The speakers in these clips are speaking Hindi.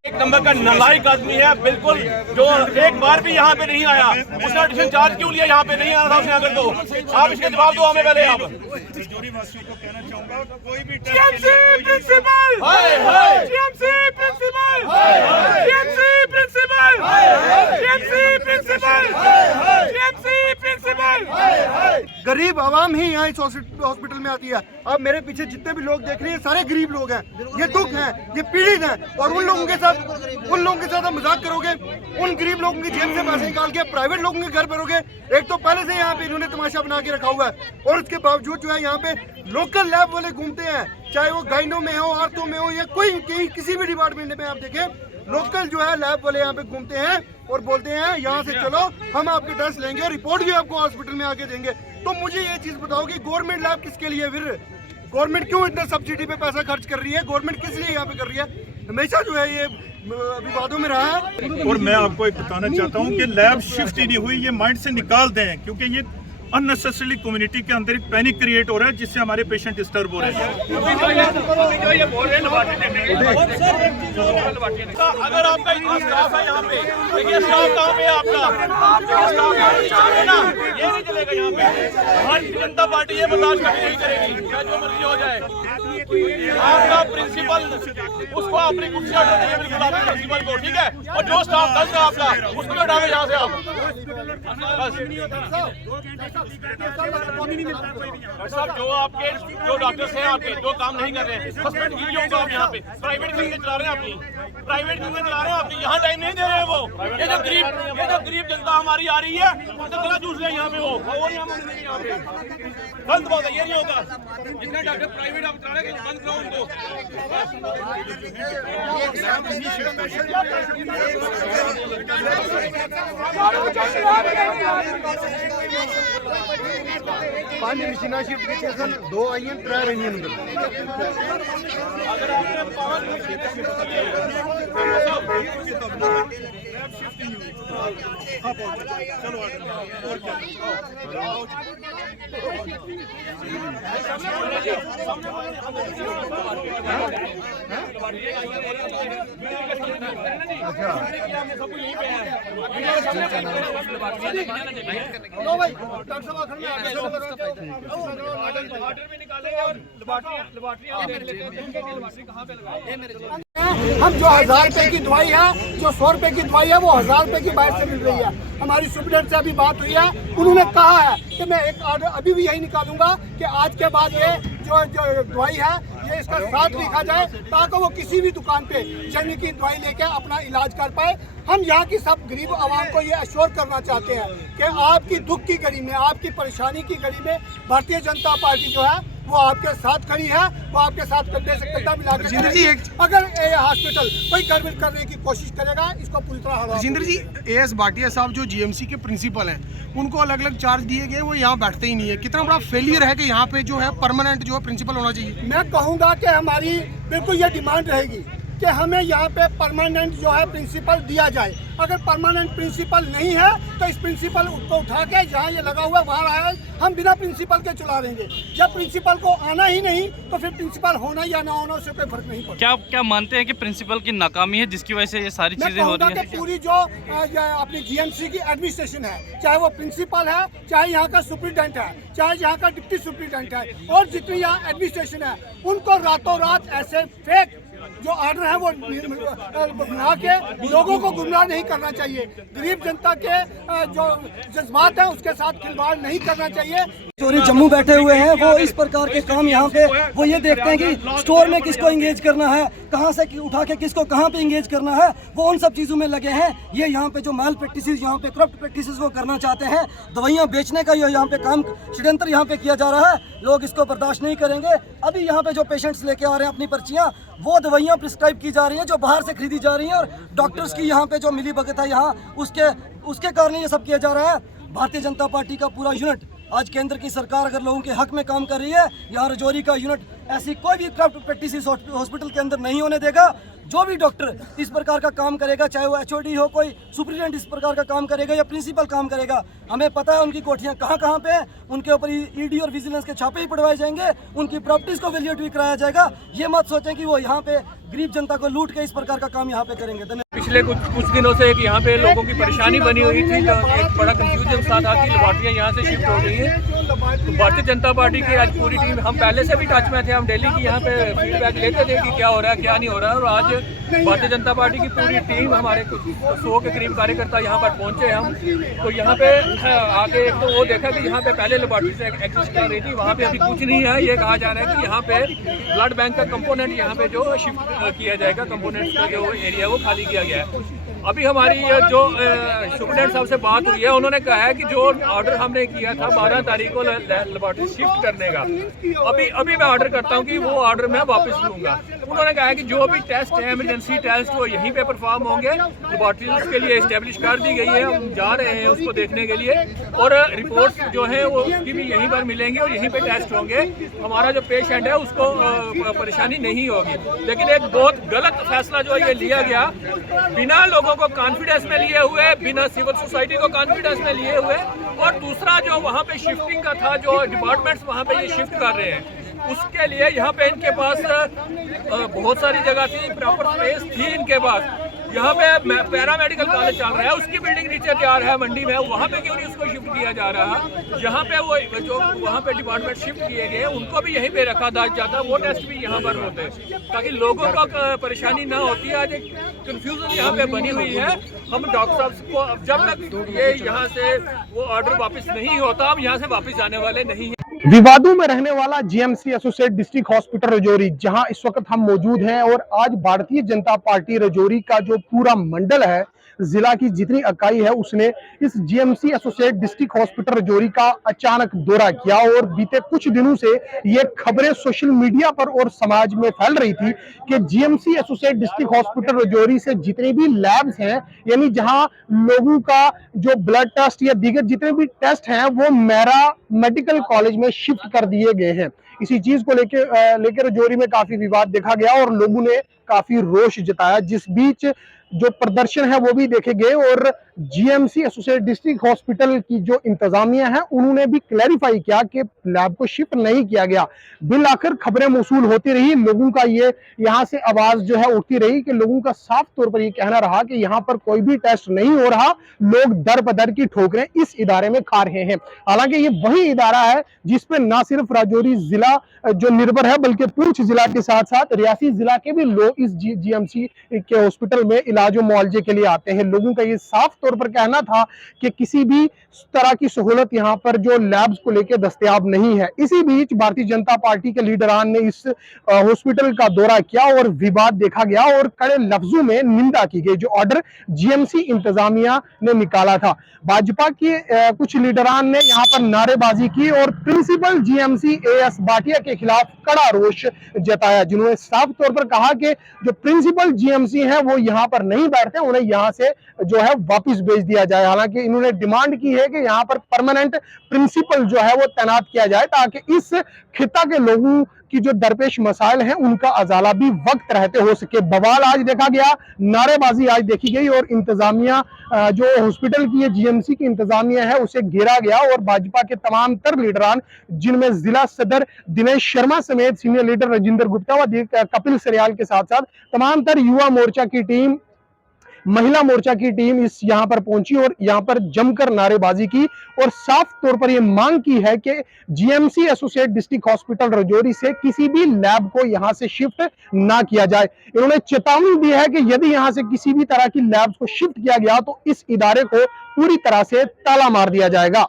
एक नंबर का नालायक आदमी है बिल्कुल, जो एक बार भी यहाँ पे नहीं आया। उसने डिसीजन चार्ज क्यों लिया? यहाँ पे नहीं आना था उसने। अगर तो आप इसके जवाब दो हमें पहले। आप वासियों को कहना चाहूंगा कोई भी TMC principal, TMC principal, TMC principal, TMC principal, TMC principal. गरीब आवाम ही यहाँ इस हॉस्पिटल में आती है। अब मेरे पीछे जितने भी लोग देख रहे हैं सारे गरीब लोग हैं, ये दुख हैं, ये पीड़ित हैं। और उन लोगों के साथ आप मजाक करोगे? उन गरीब लोगों की जेब से पैसे निकाल के प्राइवेट लोगों के घर भरोगे? एक तो पहले से यहाँ पे इन्होंने तमाशा बना के रखा हुआ है, और उसके बावजूद जो है यहाँ पे लोकल लैब वाले घूमते हैं, चाहे वो गाइनो में हो, आर्थो में हो, या कोई किसी भी डिपार्टमेंट में आप देखें, लोकल जो है लैब वाले यहाँ पे घूमते हैं और बोलते हैं यहाँ से चलो हम आपके टेस्ट लेंगे, रिपोर्ट भी आपको हॉस्पिटल में आके देंगे। तो मुझे ये चीज बताओ कि गवर्नमेंट लैब किसके लिए? फिर गवर्नमेंट क्यों इतना सब्सिडी पे पैसा खर्च कर रही है? गवर्नमेंट किस लिए यहाँ पे कर रही है? हमेशा जो है ये विवादों में रहा है। और मैं आपको एक बताना चाहता हूँ कि लैब शिफ्ट ही नहीं हुई, ये माइंड से निकाल दें, क्योंकि ये अननेसेसरली कम्युनिटी के अंदर एक पैनिक क्रिएट हो रहा है, जिससे हमारे पेशेंट डिस्टर्ब हो रहे हैं। अगर आपका इतना स्टाफ है यहाँ पे, देखिए स्टाफ कहाँ पे है आपका? ये नहीं चलेगा यहाँ पे। भारतीय जनता पार्टी ये बर्दाश्त कभी नहीं करेगी, क्या जो मर्जी हो जाए। आपका प्रिंसिपल, उसको अपनी कुर्सी हटा दीजिए, बिल्कुल आपके प्रिंसिपल को, ठीक है? और जो स्टाफ दस है आपका, उसको भी हटावे यहाँ से आप। साहब जो आपके जो डॉक्टर्स हैं आपके जो काम नहीं कर रहे हैं, सस्पेंड कीजिए उनको। आप यहाँ पे प्राइवेट क्लिनिक चला रहे हैं अपनी, प्राइवेट क्लिनिक चला रहे हैं अपनी, यहाँ टाइम नहीं दे रहे हैं वो। ये जो गरीब जनता हमारी आ रही है, उनसे गला चूस रहे हैं यहाँ पे वो, और यहाँ पे गलत बात है, ये नहीं होगा। जितने डॉक्टर प्राइवेट आप चला रहे हैं बंद करो उनको। 5 मशीना शिफ्ट कीतियां सन, 2 आईयां, 3 रहियां अंदर। हम जो 1000 रुपए की दवाई है, जो 100 रुपए की दवाई है, वो 1000 रुपए की बाहर से मिल रही है। हमारी सुप्रीडेंट से अभी बात हुई है, उन्होंने कहा है कि मैं एक ऑर्डर अभी भी यही निकालूंगा कि आज के बाद ये जो दवाई है ये इसका साथ लिखा जाए, ताकि वो किसी भी दुकान पे जर्नी की दवाई लेके अपना इलाज कर पाए। हम यहाँ की सब गरीब आवाम को ये अश्योर करना चाहते हैं कि आपकी दुख की घड़ी में, आपकी परेशानी की घड़ी में भारतीय जनता पार्टी जो है वो आपके साथ खड़ी है, वो आपके साथ कंधे से कंधा मिला कर। अगर ये हॉस्पिटल कोई गड़बड़ करने की कोशिश करेगा, इसको पूरी तरह हटा। राजेंद्र जी, एएस भाटिया साहब जो जीएमसी के प्रिंसिपल हैं, उनको अलग अलग चार्ज दिए गए, वो यहाँ बैठते ही नहीं है। कितना बड़ा फेलियर है कि यहाँ पे जो है परमानेंट जो है प्रिंसिपल होना चाहिए। मैं कहूँगा कि हमारी बिल्कुल ये डिमांड रहेगी कि हमें यहाँ पे परमानेंट जो है प्रिंसिपल दिया जाए। अगर परमानेंट प्रिंसिपल नहीं है तो इस प्रिंसिपल को उठा के जहाँ ये लगा हुआ है वहाँ आया, हम बिना प्रिंसिपल के चला देंगे। जब प्रिंसिपल को आना ही नहीं तो फिर प्रिंसिपल होना या ना होना उससे कोई फर्क नहीं पड़ता। क्या मानते हैं कि प्रिंसिपल की नाकामी है जिसकी वजह से ये सारी चीजें हो रही है? पूरी जो अपनी जीएमसी की एडमिनिस्ट्रेशन है, चाहे वो प्रिंसिपल है, चाहे यहाँ का सुप्रिटेंडेंट है, चाहे यहाँ का डिप्टी सुप्रिटेंडेंट है, और जितनी यहाँ एडमिनिस्ट्रेशन है, उनको रातों रात ऐसे फेक जो ऑर्डर है वो बना के लोगों को गुमराह नहीं करना चाहिए। गरीब जनता के जो जज्बात हैं उसके साथ खिलवाड़ नहीं करना चाहिए। चोरी जम्मू बैठे हुए हैं, वो इस प्रकार के काम यहाँ पे वो ये देखते हैं कि स्टोर में किसको इंगेज करना है, कहाँ से उठा के किसको कहाँ पे इंगेज करना है, वो उन सब चीज़ों में लगे हैं। ये यहाँ पे जो माल प्रैक्टिसेस, यहाँ पे करप्ट प्रैक्टिसेस वो करना चाहते हैं। दवाइयाँ बेचने का यहाँ पे काम षड्यंत्र यहाँ पे किया जा रहा है। लोग इसको बर्दाश्त नहीं करेंगे। अभी यहाँ पे जो पेशेंट्स लेके आ रहे हैं अपनी पर्चियाँ, वो दवाइयाँ प्रिस्क्राइब की जा रही हैं जो बाहर से खरीदी जा रही हैं, और डॉक्टर्स की यहाँ पे जो मिली भगत है यहाँ उसके कारण ये सब किया जा रहा है। भारतीय जनता पार्टी का पूरा यूनिट आज केंद्र की सरकार अगर लोगों के हक में काम कर रही है, यहाँ रजौरी का यूनिट ऐसी कोई भी करप्ट प्रैक्टिस इस हॉस्पिटल के अंदर नहीं होने देगा। जो भी डॉक्टर इस प्रकार का काम करेगा, चाहे वो HOD हो, कोई सुप्रिटेंडेंट इस प्रकार का काम करेगा या प्रिंसिपल काम करेगा, हमें पता है उनकी कोठियाँ कहाँ पे हैं, उनके ऊपर ED और विजिलेंस के छापे ही पड़वाए जाएंगे, उनकी प्रॉपर्टीज़ को वैल्यूएट भी कराया जाएगा। ये मत सोचें कि वो यहाँ पे गरीब जनता को लूट के इस प्रकार का काम यहाँ पे करेंगे। पिछले कुछ दिनों से एक यहाँ पे लोगों की परेशानी बनी हुई थी, तो एक बड़ा कंफ्यूजन सा था कि लेबॉर्ट्रियाँ यहाँ से शिफ्ट हो गई हैं। तो भारतीय जनता पार्टी की आज पूरी टीम, हम पहले से भी टच में थे, हम डेली की यहाँ पे फीडबैक लेते थे कि क्या हो रहा है क्या नहीं हो रहा है। और आज भारतीय जनता पार्टी की पूरी टीम, हमारे कुछ 100 के करीब कार्यकर्ता यहाँ पर पहुँचे हम। तो यहाँ पे आगे एक तो वो देखा कि यहाँ पे पहले लेबॉर्ट्री से एग्जिस्ट कर रही थी, वहाँ पे अभी कुछ नहीं है। ये कहा जा रहा है कि यहाँ पे ब्लड बैंक का कंपोनेंट यहाँ पे जो शिफ्ट किया जाएगा, कंपोनेंट का जो एरिया वो खाली किया गया है। अभी हमारी जो सुप्रिटेंडेंट साहब से बात हुई है, उन्होंने कहा है कि जो ऑर्डर हमने किया था 12 तारीख को लेबॉर्ट्री शिफ्ट करने का, अभी मैं ऑर्डर करता हूं कि वो ऑर्डर मैं वापस लूंगा। उन्होंने कहा है कि जो भी टेस्ट है, इमरजेंसी टेस्ट, वो यहीं पे परफॉर्म होंगे। लेबॉर्ट्री उसके लिए इस्टेब्लिश कर दी गई है, हम जा रहे हैं उसको देखने के लिए, और रिपोर्ट्स जो है वो उसकी भी यहीं पर मिलेंगी और यहीं पे टेस्ट होंगे। हमारा जो पेशेंट है उसको परेशानी नहीं होगी। लेकिन एक बहुत गलत फैसला जो ये लिया गया, बिना लोगों को कॉन्फिडेंस में लिए हुए, बिना सिविल सोसाइटी को कॉन्फिडेंस में लिए हुए, और दूसरा जो वहाँ पे शिफ्टिंग का था, जो डिपार्टमेंट्स वहाँ पे ये शिफ्ट कर रहे हैं, उसके लिए यहाँ पे इनके पास बहुत सारी जगह थी, प्रॉपर स्पेस थी इनके पास। यहाँ पे पैरामेडिकल कॉलेज चल रहा है, उसकी बिल्डिंग नीचे तैयार है मंडी में, वहाँ पे क्यों नहीं उसको शिफ्ट किया जा रहा। यहाँ पे वो जो वहाँ पे डिपार्टमेंट शिफ्ट किए गए उनको भी यहीं पे रखा जाता, वो टेस्ट भी यहाँ पर होते, ताकि लोगों को परेशानी ना होती। आज एक कंफ्यूजन यहाँ पे बनी हुई है। हम डॉक्टर साहब को जब तक ये यहाँ से वो ऑर्डर वापस नहीं होता, हम यहाँ से वापस जाने वाले नहीं हैं। विवादों में रहने वाला GMC associate district hospital Rajouri, जहां इस वक्त हम मौजूद हैं, और आज भारतीय जनता पार्टी रजौरी का जो पूरा मंडल है, जिला की जितनी इकाई है, उसने इस GMC associate district hospital Rajouri का अचानक दौरा किया। और बीते कुछ दिनों से ये खबरें सोशल मीडिया पर और समाज में फैल रही थी कि GMC associate district hospital Rajouri से जितने भी लैब्स हैं, यानी जहां लोगों का जो ब्लड टेस्ट या दीगर जितने भी टेस्ट हैं, वो मेरा मेडिकल कॉलेज में शिफ्ट कर दिए गए हैं। इसी चीज को लेकर रजौरी में काफी विवाद देखा गया और लोगों ने काफी रोष जताया, जिस बीच जो प्रदर्शन है वो भी देखे गए। और GMC एसोसिएट डिस्ट्रिक्ट हॉस्पिटल की जो इंतजामिया है, उन्होंने भी क्लैरिफाई किया कि लैब को शिफ्ट नहीं किया गया। बिल आखिर खबरें मौसूल होती रही, लोगों का ये यहाँ से आवाज जो है उठती रही कि लोगों का साफ तौर पर ये कहना रहा कि यहाँ पर कोई भी टेस्ट नहीं हो रहा, लोग दर बदर की ठोकरें इस इदारे में खा रहे हैं। हालांकि ये वही इदारा है जिसपे ना सिर्फ राजौरी जिला जो निर्भर है, बल्कि पूंछ जिला के साथ साथ रियासी जिला के भी लोग इस GMC के हॉस्पिटल में इलाज और मुआवजे के लिए आते हैं। लोगों का ये साफ तौर पर कहना था कि किसी भी तरह की सहूलत यहाँ पर जो लैब्स को लेकर दस्तयाब नहीं है। इसी बीच भारतीय जनता पार्टी के लीडरान ने इस हॉस्पिटल का दौरा किया और विवाद देखा गया और कड़े लफ्जों में निंदा की गई जो ऑर्डर GMC इंतजामिया ने निकाला था। भाजपा के कुछ लीडरान ने यहाँ पर नारेबाजी की और प्रिंसिपल GMC AS भाटिया के खिलाफ कड़ा रोष जताया, जिन्होंने साफ तौर पर कहा कि जो प्रिंसिपल GMC है वो यहाँ पर नहीं बैठते, उन्हें यहाँ से जो है वापस भेज दिया जाए। हालांकि इन्होंने डिमांड की है कि यहाँ पर परमानेंट प्रिंसिपल जो है वो तैनात किया जाए, ताकि इस खिता के लोगों की जो दरपेश मसाइल हैं उनका अजाला भी वक्त रहते हो सके। बवाल आज देखा गया, नारेबाजी आज देखी गई और इंतजामिया जो हॉस्पिटल की GMC की इंतजामिया है उसे घेरा गया और भाजपा के तमाम तर लीडरान, जिनमें जिला सदर दिनेश शर्मा समेत सीनियर लीडर राजेंद्र गुप्ता व कपिल सरियाल के साथ साथ तमाम तर युवा मोर्चा की टीम, महिला मोर्चा की टीम इस यहाँ पर पहुंची और यहाँ पर जमकर नारेबाजी की और साफ तौर पर यह मांग की है कि GMC associate district hospital Rajouri से किसी भी लैब को यहाँ से शिफ्ट ना किया जाए। इन्होंने चेतावनी दी है कि यदि यहाँ से किसी भी तरह की लैब को शिफ्ट किया गया तो इस इदारे को पूरी तरह से ताला मार दिया जाएगा।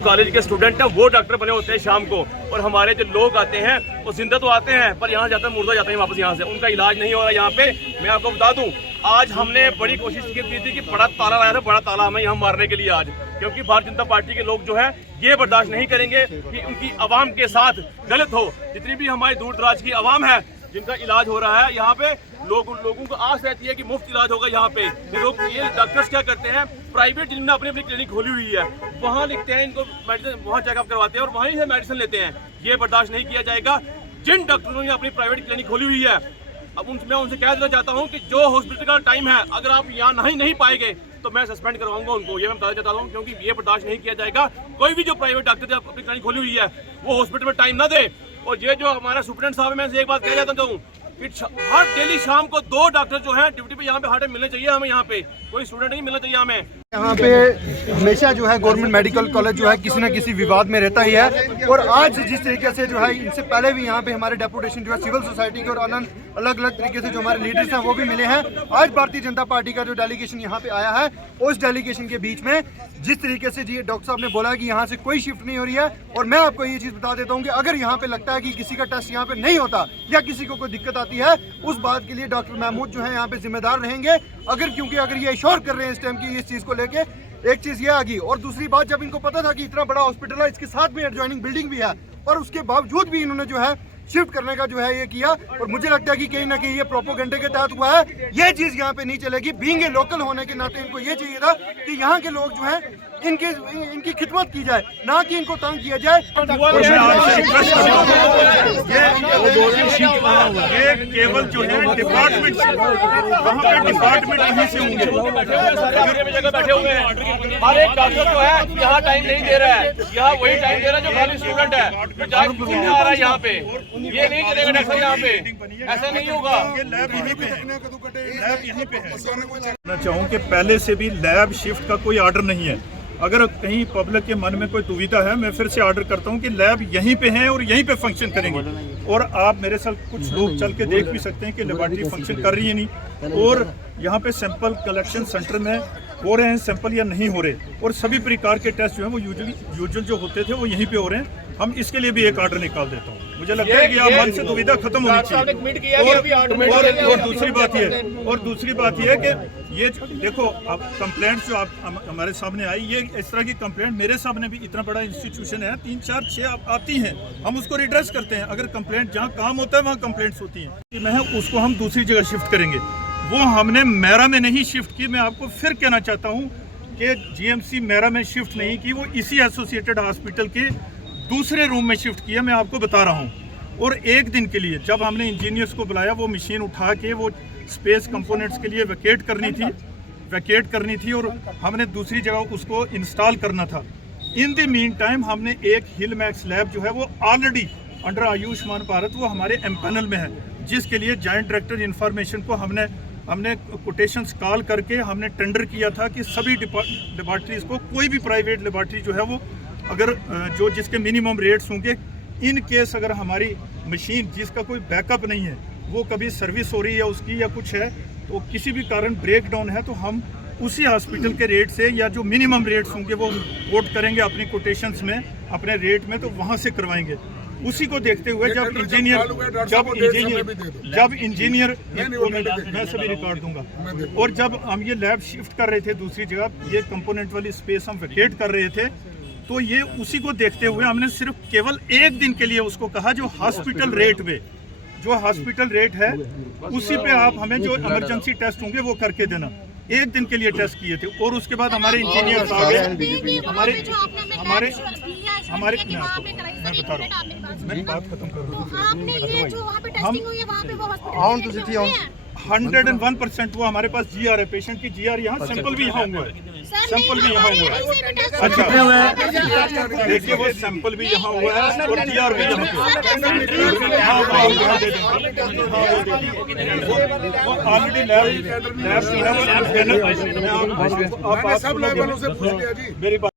कॉलेज के स्टूडेंट हैं वो डॉक्टर बने होते हैं शाम को, और हमारे जो लोग आते हैं वो जिंदा तो आते हैं पर यहाँ जाते हैं मुर्दा जाते हैं वापस यहाँ से, उनका इलाज नहीं हो रहा यहाँ पे। मैं आपको बता दूं, आज हमने बड़ी कोशिश की थी कि बड़ा ताला लाया था, बड़ा ताला हमें यहाँ मारने के लिए आज, क्योंकि भारतीय जनता पार्टी के लोग जो है ये बर्दाश्त नहीं करेंगे कि उनकी आवाम के साथ गलत हो। जितनी भी हमारी दूर दराज की आवाम है जिनका इलाज हो रहा है यहाँ पे, लोगों को आस रहती है कि मुफ्त इलाज होगा यहाँ पे। लोग ये डॉक्टर्स क्या करते हैं, प्राइवेट जिन्होंने अपनी अपनी क्लिनिक खोली हुई है वहाँ लिखते हैं इनको मेडिसिन, वहाँ चेकअप करवाते हैं और वहीं से मेडिसिन लेते हैं। ये बर्दाश्त नहीं किया जाएगा। जिन डॉक्टरों ने अपनी प्राइवेट क्लिनिक खोली हुई है, अब मैं उनसे कह देना चाहता हूँ कि जो हॉस्पिटल का टाइम है, अगर आप यहाँ नहीं पाएंगे तो मैं सस्पेंड करवाऊंगा उनको। ये मैं बताना चाहता हूँ, क्योंकि ये बर्दाश्त नहीं किया जाएगा। कोई भी जो प्राइवेट डॉक्टर अपनी क्लिनिक खोली हुई है वो हॉस्पिटल में टाइम ना दे। और ये जो हमारा सुप्रीडेंट साहब है, मैं एक बात कह जाता हूँ कि हर डेली शाम को 2 डॉक्टर जो हैं ड्यूटी पे यहाँ पे हर टाइम मिलने चाहिए हमें। यहाँ पे कोई स्टूडेंट नहीं मिलना चाहिए हमें। यहाँ पे हमेशा जो है गवर्नमेंट मेडिकल कॉलेज जो है किसी न किसी विवाद में रहता ही है। और आज जिस तरीके से जो है, इनसे पहले भी यहाँ पे हमारे डेपुटेशन जो है सिविल सोसाइटी के और अलग अलग तरीके से जो हमारे लीडर्स हैं वो भी मिले हैं। आज भारतीय जनता पार्टी का जो डेलीगेशन यहाँ पे आया है, उस डेलीगेशन के बीच में जिस तरीके से जी डॉक्टर साहब ने बोला कि यहाँ से कोई शिफ्ट नहीं हो रही है। और मैं आपको ये चीज़ बता देता हूँ कि अगर यहाँ पे लगता है कि किसी का टेस्ट यहाँ पे नहीं होता या किसी को कोई दिक्कत आती है, उस बात के लिए डॉक्टर महमूद जो है यहाँ पे जिम्मेदार रहेंगे। क्योंकि अगर ये इश्योर कर रहे हैं इस टाइम की इस चीज़ को लेके, एक चीज ये आ गई। और दूसरी बात, जब इनको पता था कि इतना बड़ा हॉस्पिटल है, इसके साथ में एडजॉइनिंग बिल्डिंग भी है, और उसके बावजूद भी इन्होंने जो है शिफ्ट करने का जो है ये किया। और मुझे लगता है कि कहीं ना कहीं ये प्रोपोगंडे के तहत हुआ है। ये चीज यहाँ पे नहीं चलेगी। बीइंग ए लोकल होने के नाते इनको ये चाहिए था कि यहाँ के लोग जो है इनकी खिदमत की जाए, ना कि इनको तंग किया जाए। ये केवल जो है डिपार्टमेंट, वहाँ पे डिपार्टमेंट वहीं से होंगे। बैठे हुए हैं, हर एक डॉक्टर जो है यहाँ टाइम नहीं दे रहा है। यहाँ वही टाइम दे रहा है जो खाली स्टूडेंट है, जो जाके नहीं आ रहा है यहाँ पे। ये नहीं चलेगा डॉक्टर यहाँ पे, ऐसा नहीं होगा। लैब यहीं पे है, लैब यहीं पे है। मैं चाहूँ कि पहले से भी लैब शिफ्ट का कोई ऑर्डर नहीं है। अगर कहीं पब्लिक के मन में कोई दुविधा है, मैं फिर से ऑर्डर करता हूं कि लैब यहीं पे हैं और यहीं पे फंक्शन करेंगे। और आप मेरे साथ कुछ लोग चल के देख भी सकते हैं कि लेबॉरेटरी फंक्शन कर रही है नहीं, और यहाँ पे सैंपल कलेक्शन सेंटर में हो रहे हैं सैंपल या नहीं हो रहे। और सभी प्रकार के टेस्ट जो है वो यूजुअल जो होते थे वो यहीं पे हो रहे हैं। हम इसके लिए भी एक ऑर्डर निकाल देता हूँ। मुझे लगता है कि आप मन से दुविधा खत्म होनी चाहिए। और दूसरी बात ये है कि ये देखो, अब कंप्लेंट जो आप हमारे सामने आई, ये इस तरह की कंप्लेंट मेरे सामने भी इतना बड़ा इंस्टीट्यूशन है, 3, 4, 6 आती हैं, हम उसको रिड्रेस करते हैं। अगर कंप्लेंट जहाँ काम होता है वहाँ कंप्लेंट्स होती हैं, मैं उसको हम दूसरी जगह शिफ्ट करेंगे। वो हमने मैरा में नहीं शिफ्ट की। मैं आपको फिर कहना चाहता हूँ कि जीएमसी मैरा में शिफ्ट नहीं की, वो इसी एसोसिएटेड हॉस्पिटल के दूसरे रूम में शिफ्ट किया। मैं आपको बता रहा हूँ। और एक दिन के लिए जब हमने इंजीनियर्स को बुलाया, वो मशीन उठा के वो स्पेस कंपोनेंट्स के लिए वैकेट करनी थी और हमने दूसरी जगह उसको इंस्टॉल करना था। इन द मीन टाइम हमने एक हिल मैक्स लैब जो है वो ऑलरेडी अंडर आयुष्मान भारत वो हमारे एमपैनल में है, जिसके लिए जॉइंट डायरेक्टर इंफॉर्मेशन को हमने कोटेशंस कॉल करके हमने टेंडर किया था कि सभी लेबॉर्ट्रीज को, कोई भी प्राइवेट लेबॉर्ट्री जो है वो अगर जो जिसके मिनिमम रेट्स होंगे, इन केस अगर हमारी मशीन जिसका कोई बैकअप नहीं है, वो कभी सर्विस हो रही है उसकी या कुछ है, तो किसी भी कारण ब्रेक डाउन है, तो हम उसी हॉस्पिटल के रेट से या जो मिनिमम रेट्स होंगे वो कोट करेंगे अपनी कोटेशंस में, अपने रेट में, तो वहाँ से करवाएंगे। उसी को देखते हुए जब इंजीनियर मैं सभी रिकॉर्ड दूंगा। और जब हम ये लैब शिफ्ट कर रहे थे दूसरी जगह, ये कंपोनेंट वाली स्पेस हम वैकेट कर रहे थे, तो ये उसी को देखते हुए हमने सिर्फ केवल एक दिन के लिए उसको कहा, जो हॉस्पिटल रेट में जो हॉस्पिटल रेट है उसी पे आप हमें जो इमरजेंसी टेस्ट होंगे वो करके देना। एक दिन के लिए टेस्ट किए थे। और उसके बाद हमारे इंजीनियर हमारे मैं बता रहा हूँ, मैं बात खत्म कर रहा हूँ। 101% वो हमारे पास GR है, पेशेंट की GR यहाँ, सैंपल भी यहाँ हुआ है, सैंपल भी यहाँ हुआ है। अच्छा, देखिए वो सैंपल भी यहाँ हुआ है और GR भी यहाँ वो ऑलरेडी लैब मेरी बात